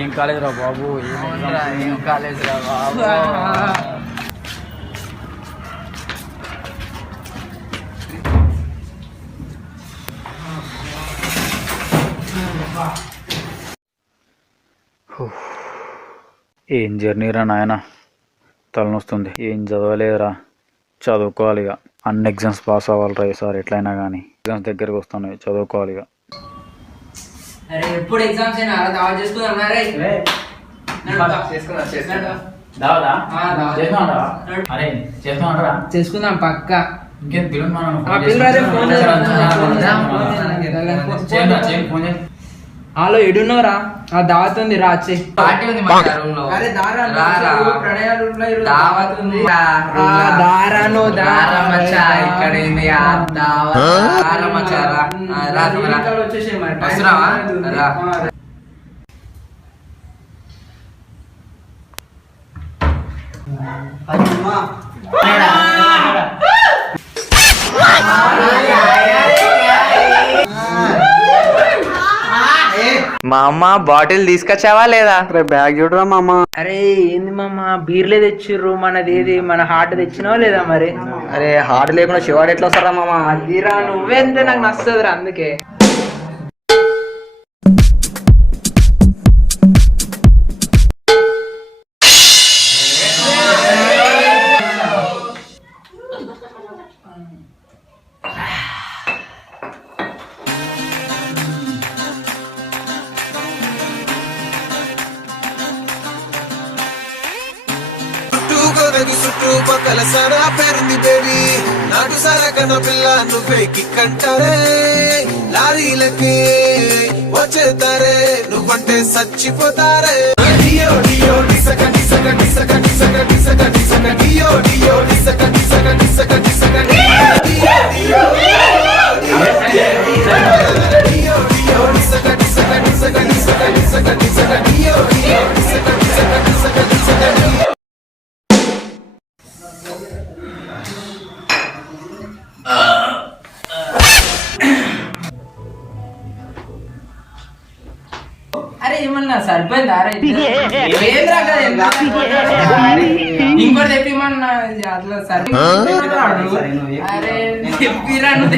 ఏం కాలేజ్ రా బాబు, ఏం కాలేజ్ రా బాబు. ఏం జర్నీ రా నాయన, తలనొస్తుంది. ఏం చదవలేదురా, చదువుకోవాలి ఇక. అన్ని ఎగ్జామ్స్ పాస్ అవ్వాలిరా ఈసారి ఎట్లయినా కానీ. ఎగ్జామ్స్ దగ్గరికి వస్తున్నాయి, చదువుకోవాలి ఇక. ఎప్పుడు ఎగ్జామ్స్ అయినా దావా చేసుకుందాం. చేసుకుందాం పక్క. హలో ఎడున్నోరా, ఆ దావత్ ఉంది రా. వచ్చి పార్టీ ఉంది మా అమ్మ బాటిల్ తీసుకొచ్చావా లేదా? బ్యాగ్ చూడరా మా అమ్మ. అరే ఏంది మామ, బీర్లే తెచ్చిర్రు. మనది ఏది, మన హార్ట్ తెచ్చినావా లేదా మరి? అరే హార్ట్ లేకుండా శివాడు ఎట్లా వస్తారా మామ? అదిరా, నువ్వే అంటే నాకు నచ్చదురా, అందుకే. చుట్టుపక్కల సరా పేరుంది బేబీ, నాటు సరకన పిల్ల నువ్వే కిక్కంటారే. లారీలకి వచ్చేతారే, నువ్వంటే చచ్చిపోతారే. డియో డియో డిసక డిసక డిసక డిసక డిసక డిసక డియో డియో డిసక డిసక డిసక డిసక డియో డియో డియో డిసక డిసక డిసక డిసక డిసక డిసక డియో డియో డిసక డిసక డిసక డిసక డియో. అరే ఏమన్నా సరిపోయిందా? ఇంకోటి తెప్పిమన్నా, అట్లా సరిపోయిందా? అరే తెప్పిరా, నువ్వు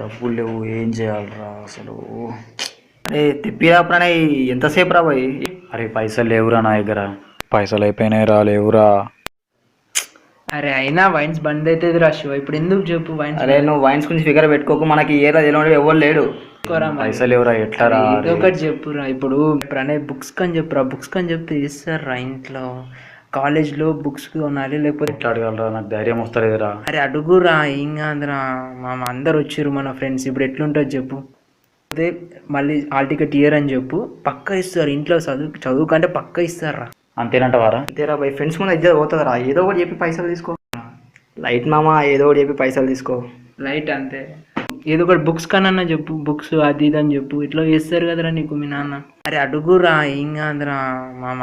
డబ్బులు లేవు, ఏం చేయాలరా అసలు. అరే తిప్పిరా ప్రణయ్, ఎంతసేపు రా బాయ్? అరే పైసలు లేవురా నా దగ్గర, పైసలు అయిపోయినాయి రా, లేవురా. అరే అయినా వైన్స్ బంద్ అవుతుంది రా శివ, ఇప్పుడు ఎందుకు చెప్పు వైన్స్? అరే నువ్వు వైన్స్ గురించి ఫిగర్ పెట్టుకోకు, మనకి ఏరా తెలియదు, ఎవరు లేడు. పైసలు లేవురా, ఎట్లా రా? ఒకటి చెప్పురా, ఇప్పుడు ప్రణయ్ బుక్స్ కని చెప్పురా, బుక్స్ కని చెప్తే ఇస్తారా ఇంట్లో? కాలేజ్లో బుక్స్ కొనాలి, లేకపోతే ఎట్లా అడగలరా, నాకు ధైర్యం వస్తలేదురా. అరే అడుగురా, ఏం కాదురా. అందరు వచ్చిర్రు మన ఫ్రెండ్స్, ఇప్పుడు ఎట్లుంటుంది చెప్పు? అదే మళ్ళీ హాల్ టికెట్ ఇయర్ అని చెప్పు, పక్క ఇస్తారు. ఇంట్లో చదువు కంటే పక్క ఇస్తారా. అంతేనంటవారా? అంతేరా బై, ఫ్రెండ్స్ ముందు ఇద్దరు పోతుందిరా. ఏదో ఒకటి చెప్పి పైసలు తీసుకో. లైట్ మామ, ఏదో ఒకటి చెప్పి పైసలు తీసుకో. లైట్ అంతే, ఏదో ఒకటి బుక్స్ కన్నా చెప్పు, బుక్స్ అది ఇది అని చెప్పు. ఇట్లా చేస్తారు కదరా నీకు మీ నాన్న. అరే అడుగురా, ఏం కాదురా మామ.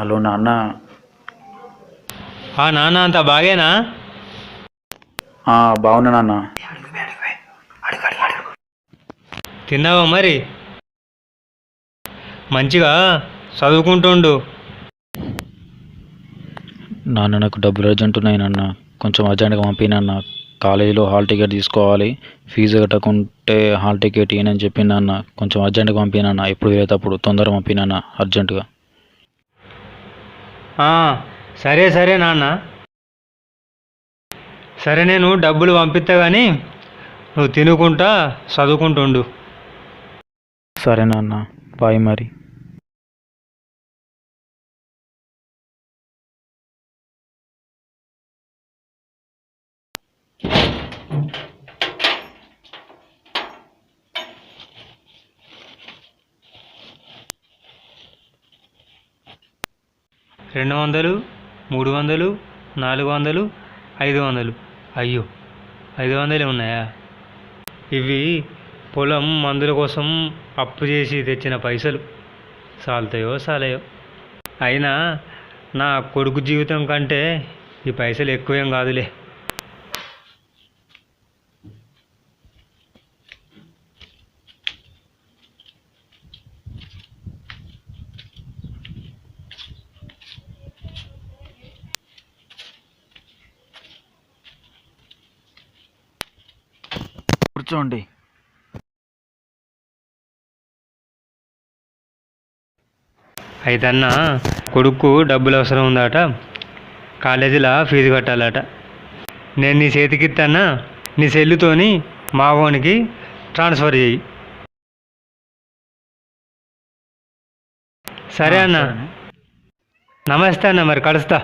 హలో నాన్న. నాన్న అంత బాగేనా? బాగున్నా నాన్న. తిన్నావా మరి? మంచిగా చదువుకుంటుండు. నాన్న నాకు డబ్బులు అర్జెంట్ ఉన్నాయి నాన్న, కొంచెం అర్జెంట్గా పంపినన్న. కాలేజీలో హాల్ టికెట్ తీసుకోవాలి, ఫీజు కట్టకుంటే హాల్ టికెట్ ఇయనని చెప్పిందన్న. కొంచెం అర్జెంట్గా పంపినన్న, ఎప్పుడు వేరేటప్పుడు తొందరగా పంపినన్న అర్జెంటుగా. సరే సరే నాన్న, సరే నేను డబ్బులు పంపిస్తా కానీ నువ్వు తినుకుంటా చదువుకుంటుండు. సరే నాన్న, బాయ్ మరి. రెండు 200, 300, 400, 500. అయ్యో, 500 ఉన్నాయా? ఇవి పొలం మందుల కోసం అప్పు చేసి తెచ్చిన పైసలు. సాలుతాయో సాలయో. అయినా నా కొడుకు జీవితం కంటే ఈ పైసలు ఎక్కువేం కాదులే. కూర్చోండి. అయితే అన్న, కొడుకు డబ్బులు అవసరం ఉందట, కాలేజీలో ఫీజు కట్టాలట. నేను నీ చేతికిస్తానా, నీ సెల్లుతోని మా వానికి ట్రాన్స్ఫర్ చేయి. సరే అన్న. నమస్తే అన్న, మరి కలుస్తా.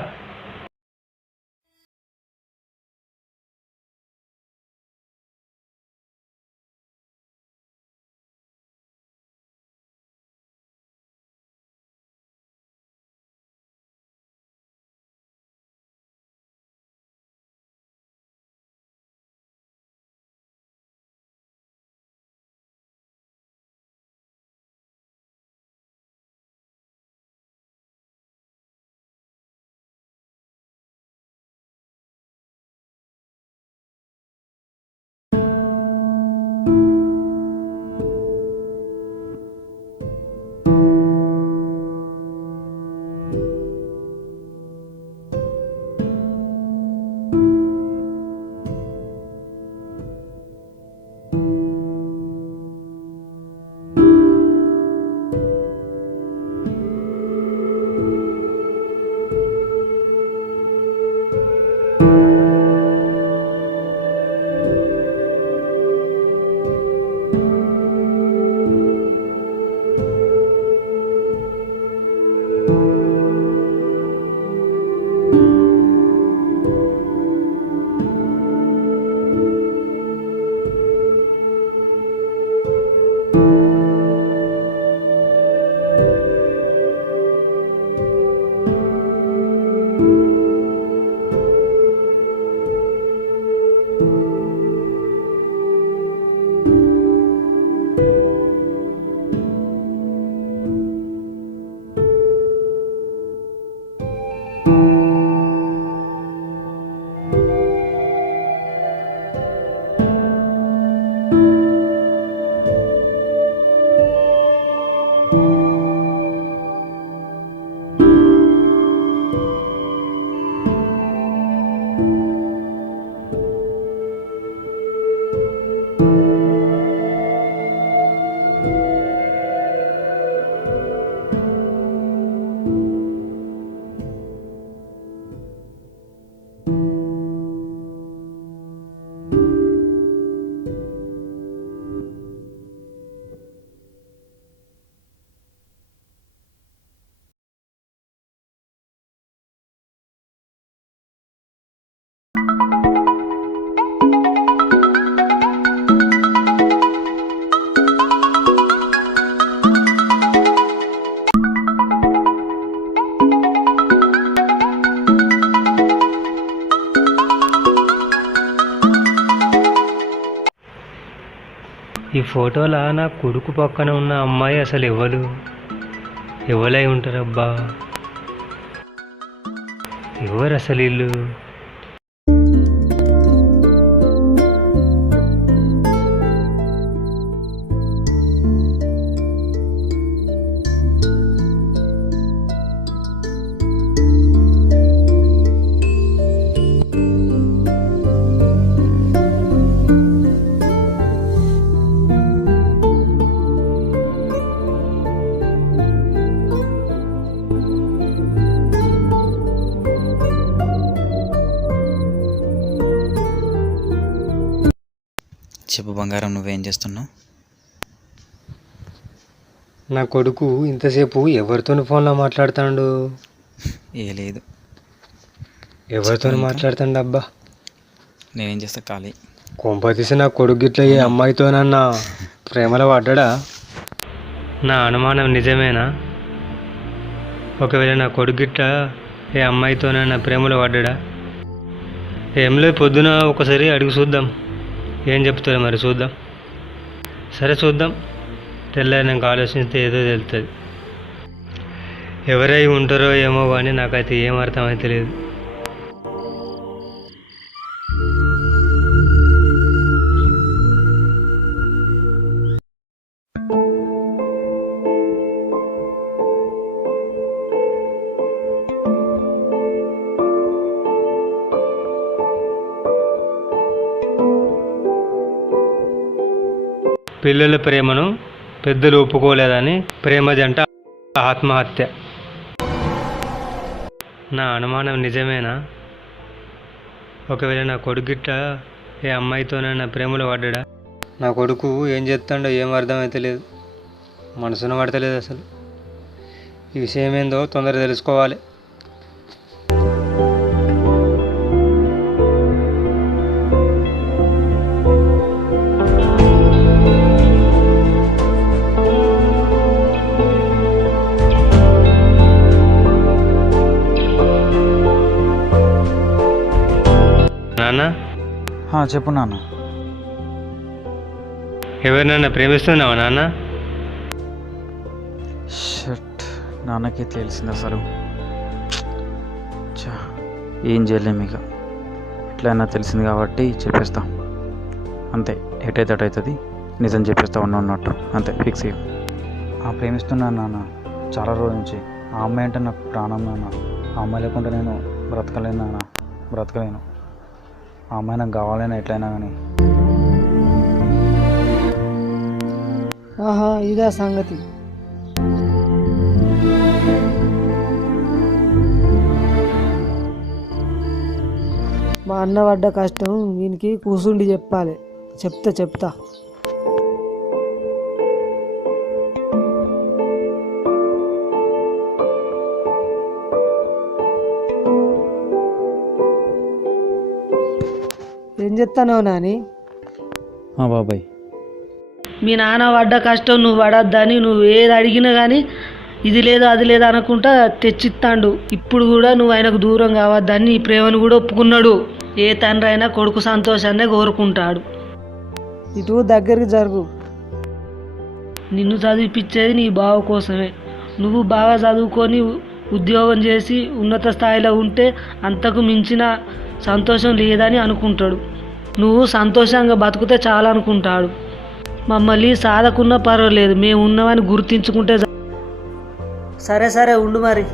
ఈ ఫోటోలో నా కొడుకు పక్కన ఉన్న అమ్మాయి అసలు ఎవరై ఉంటారబ్బా? ఎవరు అసలు ఇల్లు? చెప్పు బంగారం, నువ్వేం చేస్తున్నావు? నా కొడుకు ఇంతసేపు ఎవరితో ఫోన్లో మాట్లాడుతాడు? ఏ లేదు, ఎవరితో మాట్లాడుతాడు అబ్బా? నేనేం చేస్తా, ఖాళీ. కొంపతీసి నా కొడుకు గిట్ల ఏ అమ్మాయితోనన్నా ప్రేమలో పడ్డా? నా అనుమానం నిజమేనా? ఒకవేళ నా కొడుకు గిట్ల ఏ అమ్మాయితోనన్నా ప్రేమలో పడ్డా? ఏం లేదు, పొద్దున ఒకసారి అడిగి చూద్దాం, ఏం చెప్తారో మరి చూద్దాం. సరే చూద్దాం, తెల్లారినాక ఆలోచిస్తే ఏదో తెలుస్తుంది. ఎవరై ఉంటారో ఏమో కానీ నాకైతే ఏం అర్థమైతే లేదు. పిల్లల ప్రేమను పెద్దలు ఒప్పుకోలేదని ప్రేమ జంట ఆత్మహత్య. నా అనుమానం నిజమేనా? ఒకవేళ నా కొడుకు గిట్ట ఏ అమ్మాయితోనైనా ప్రేమలో పడ్డా? నా కొడుకు ఏం చేస్తాడో ఏం అర్థమైతే లేదు, మనసున పడతలేదు అసలు. ఈ విషయం ఏందో తొందరగా తెలుసుకోవాలి. నాన్న, చెప్పు నాన్న. ఎవరినైనా ప్రేమిస్తున్నావా నాన్న? షట్, నాన్నకి తెలిసింది అసలు. ఛా, ఏం చేయలేము ఇక. ఎట్లయినా తెలిసింది కాబట్టి చెప్పేస్తా అంతే. ఎటైతే అటవుతుంది, నిజం చెప్పేస్తా ఉన్నట్టు అంతే, ఫిక్స్ అయ్యి. ప్రేమిస్తున్నాను నాన్న చాలా రోజుల నుంచి. ఆ అమ్మాయి అంటే నాకు ప్రాణం నాన్న. ఆ అమ్మాయి లేకుండా నేను బ్రతకలేను నాన్న, బ్రతకలేను. ఆ అమ్మాయి నాకు కావాలైనా ఎట్లయినా కానీ. ఆహా, ఇదా సంగతి. మా అన్న పడ్డ కష్టం వీనికి కూసుండి చెప్పాలి. చెప్తా. ఏం చెప్తానో నాని? బాబాయ్, మీ నాన్న పడ్డ కష్టం నువ్వు పడద్దని నువ్వు ఏది అడిగినా కానీ ఇది లేదు అది లేదు అనకుండా తెచ్చిస్తాడు. ఇప్పుడు కూడా నువ్వు ఆయనకు దూరం కావద్దని నీ ప్రేమను కూడా ఒప్పుకున్నాడు. ఏ తండ్రి అయినా కొడుకు సంతోషాన్నే కోరుకుంటాడు. ఇటు దగ్గరికి జరుగు. నిన్ను చదివిపించేది నీ బావ కోసమే. నువ్వు బాగా చదువుకొని ఉద్యోగం చేసి ఉన్నత స్థాయిలో ఉంటే అంతకు మించిన సంతోషం లేదని అనుకుంటాడు. నువ్వు సంతోషంగా బతుకుతే చాలా అనుకుంటాడు. మమ్మల్ని సాధకున్నా పర్వాలేదు, మేము ఉన్నామని గుర్తించుకుంటే. సరే ఉండు మరి.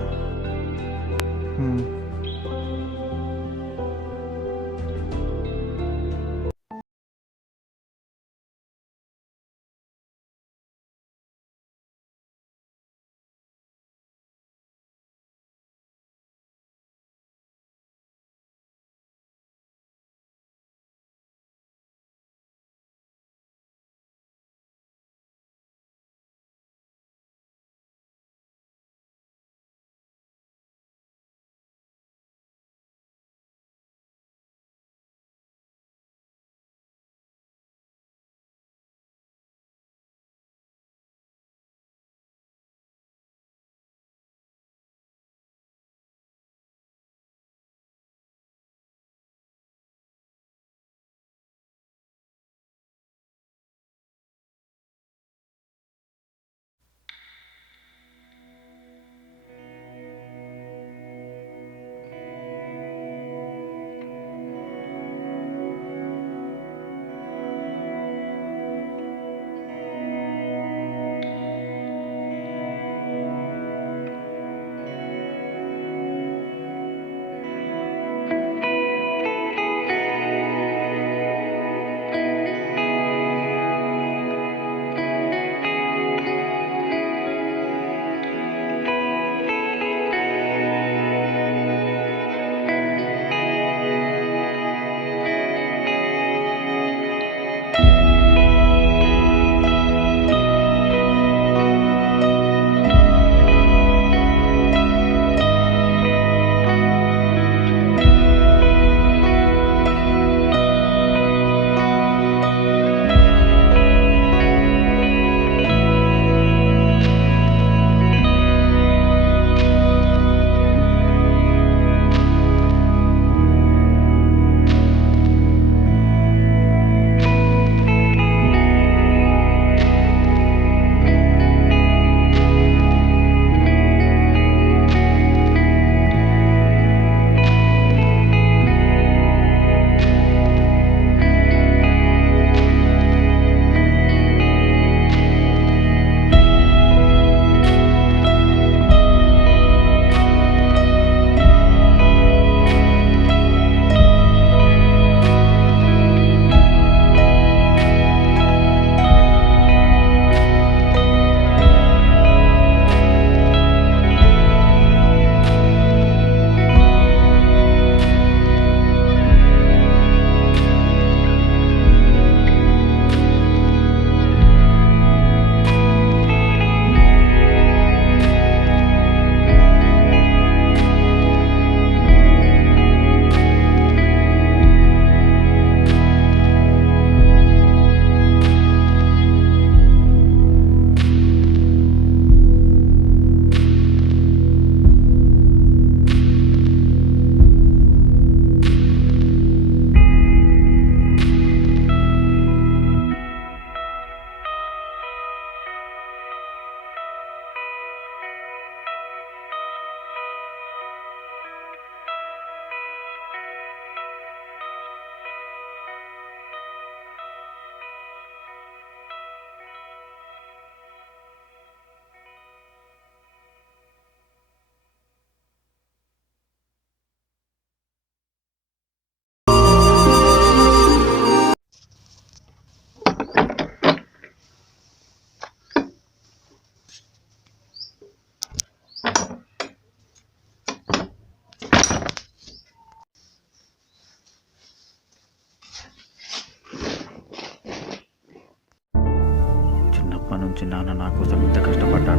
చిన్నప్పటి నుంచి నాన్న నా కోసం ఇంత కష్టపడ్డా.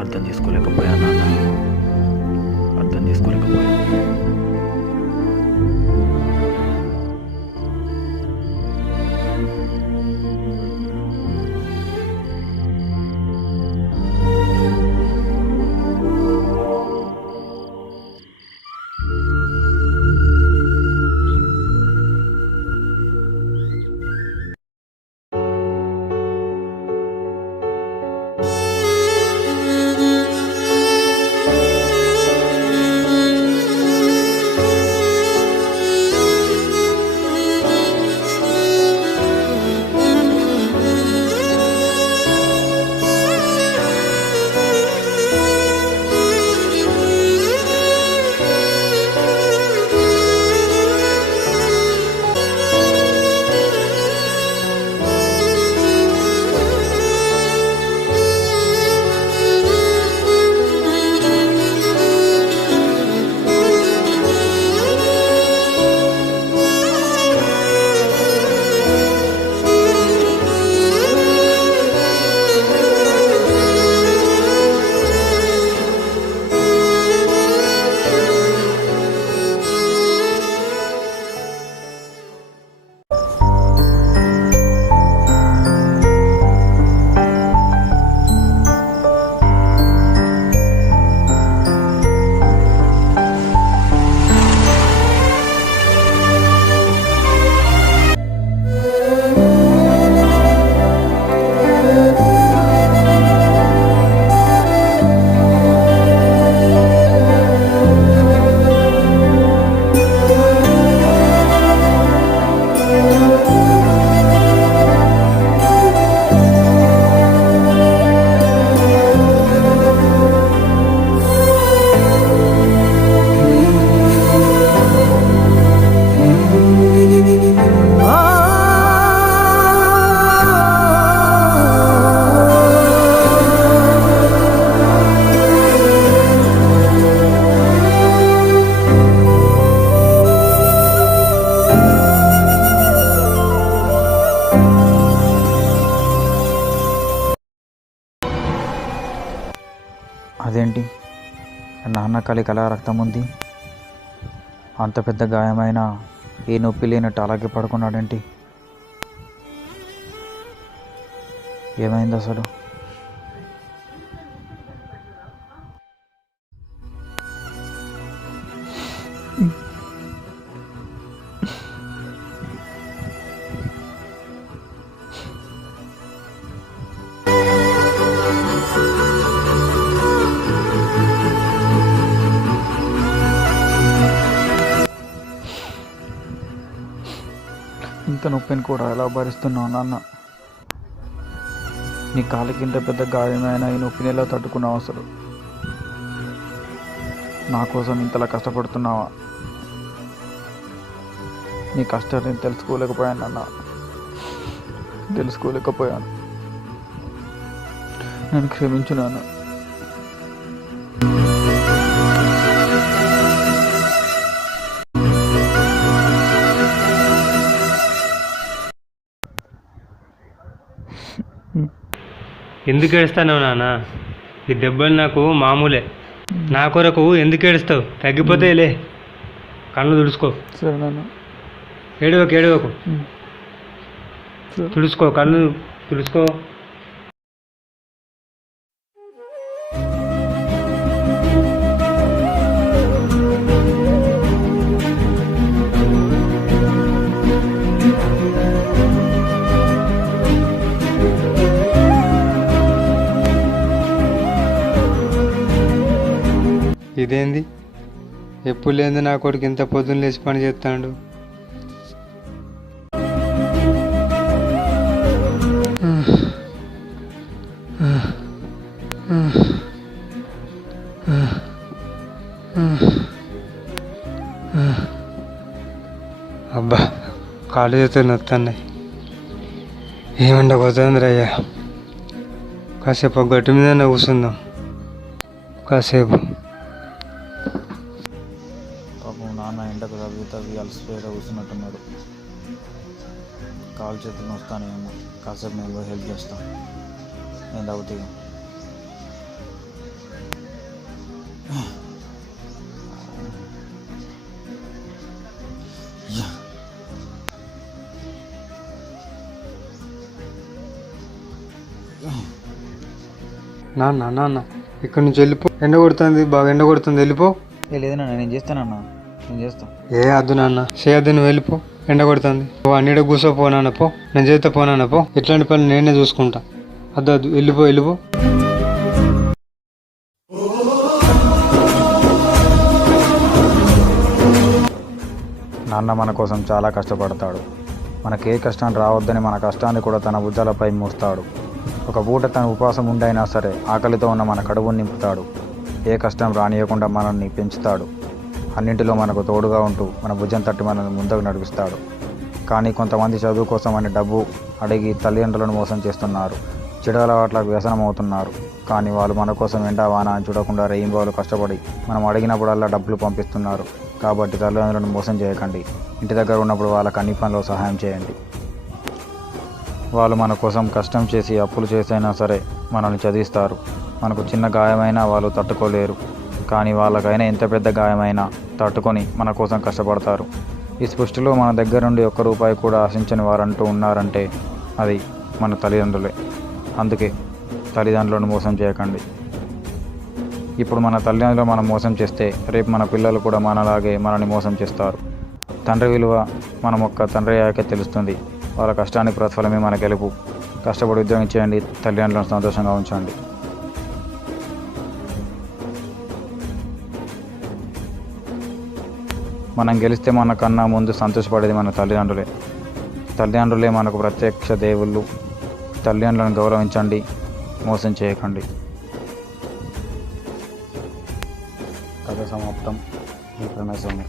అర్థం చేసుకోలేకపోయా నాన్న, అర్థం చేసుకోలేకపోయా. అదేంటి నాన్న కాలికి అలా రక్తం ఉంది? అంత పెద్ద గాయమైన ఏ నొప్పి లేనట్టు అలాగే పడుకున్నాడేంటి? ఏమైంది అసలు? ఇంత నొప్పిని కూడా ఎలా భరిస్తున్నావు నాన్న? నీ కాలికి ఇంత పెద్ద గాయమైన ఈ నొప్పిని ఎలా తట్టుకున్నావు అసలు? నా కోసం ఇంతలా కష్టపడుతున్నావా? నీ కష్టాన్ని తెలుసుకోలేకపోయాను నాన్న, తెలుసుకోలేకపోయాను. నన్ను క్షమించు నాన్న. ఎందుకు ఏడుస్తావు నాన్న? ఈ దెబ్బలు నాకు మామూలే. నా కొరకు ఎందుకు ఏడుస్తావు? తగ్గిపోతాయిలే. కళ్ళు తుడుచుకో. సరే నాన్న. ఏడవకు ఏడవకు, తుడుచుకో, కళ్ళు తుడుచుకో. ఇదేంది ఎప్పుడు లేని నా కొడుకు ఇంత పొద్దున్న లేచి పని చేస్తాడు? అబ్బా, కాళ్ళు చేతులు నొస్తున్నాయి. ఏమండపోతుంది అయ్యా. కాసేపు గట్టు మీద కూర్చుందాం కాసేపు. పాపం నాన్న ఎండకు తవ్వి అలసిపోయేలా కూర్చున్నట్టున్నాడు. కాలు చేతులు వస్తానేమో, కాసేపు నేను పోయి హెల్ప్ చేస్తాను. నేను తగ్గుతాయి. నాన్న నాన్న ఇక్కడ నుంచి వెళ్ళిపో, ఎండ కొడుతుంది, బాగా ఎండ కొడుతుంది, వెళ్ళిపో. లేదన్నా నేను చేస్తానన్నా, నేను చేస్తాను. ఏ అద్దు నాన్న, చేయద్దు, నువ్వు వెళ్ళిపో, ఎండ కొడుతుంది. అన్నిడ కూర్చోపో నాన్న, పో, నేను చేస్తే పోనాన్న, పో. ఇట్లాంటి పనులు నేనే చూసుకుంటా. అద్దు అద్దు, వెళ్ళిపో వెళ్ళిపో. నాన్న మన కోసం చాలా కష్టపడతాడు. మనకే కష్టం రావద్దని మన కష్టాన్ని కూడా తన భుజాలపై మోస్తాడు. ఒక పూట తన ఉపవాసం ఉండైనా సరే ఆకలితో ఉన్న మన కడుపుని నింపుతాడు. ఏ కష్టం రానియకుండా మనల్ని పెంచుతాడు. అన్నింటిలో మనకు తోడుగా ఉంటూ మన భుజం తట్టి మనల్ని ముందుకు నడిపిస్తాడు. కానీ కొంతమంది చదువు కోసం అని డబ్బు అడిగి తల్లిదండ్రులను మోసం చేస్తున్నారు. చెడు అలవాట్లకు వ్యసనం అవుతున్నారు. కానీ వాళ్ళు మన కోసం ఎండా వాన అని చూడకుండా రెయింబోలు కష్టపడి మనం అడిగినప్పుడల్లా డబ్బులు పంపిస్తున్నారు. కాబట్టి తల్లిదండ్రులను మోసం చేయకండి. ఇంటి దగ్గర ఉన్నప్పుడు వాళ్ళకి అన్ని పనుల్లో సహాయం చేయండి. వాళ్ళు మన కోసం కష్టం చేసి అప్పులు చేసైనా సరే మనల్ని చదివిస్తారు. మనకు చిన్న గాయమైనా వాళ్ళు తట్టుకోలేరు. కానీ వాళ్ళకైనా ఎంత పెద్ద గాయమైనా తట్టుకొని మన కోసం కష్టపడతారు. ఈ సృష్టిలో మన దగ్గర నుండి ఒక్క రూపాయి కూడా ఆశించని వారంటూ ఉన్నారంటే అది మన తల్లిదండ్రులే. అందుకే తల్లిదండ్రులను మోసం చేయకండి. ఇప్పుడు మన తల్లిదండ్రులు మనం మోసం చేస్తే రేపు మన పిల్లలు కూడా మనలాగే మనల్ని మోసం చేస్తారు. తండ్రి విలువ మనం ఒక్క తండ్రి అయ్యాకే తెలుస్తుంది. వాళ్ళ కష్టానికి ప్రతిఫలమే మన గెలుపు. కష్టపడి ఉద్యోగం చేయండి, తల్లిదండ్రులను సంతోషంగా ఉంచండి. మనం గెలిస్తే మనకన్నా ముందు సంతోషపడేది మన తల్లిదండ్రులే. తల్లిదండ్రులే మనకు ప్రత్యక్ష దేవుళ్ళు. తల్లిదండ్రులను గౌరవించండి, మోసం చేయకండి. కథ సమాప్తం. ఈ ప్రణయస్వామి.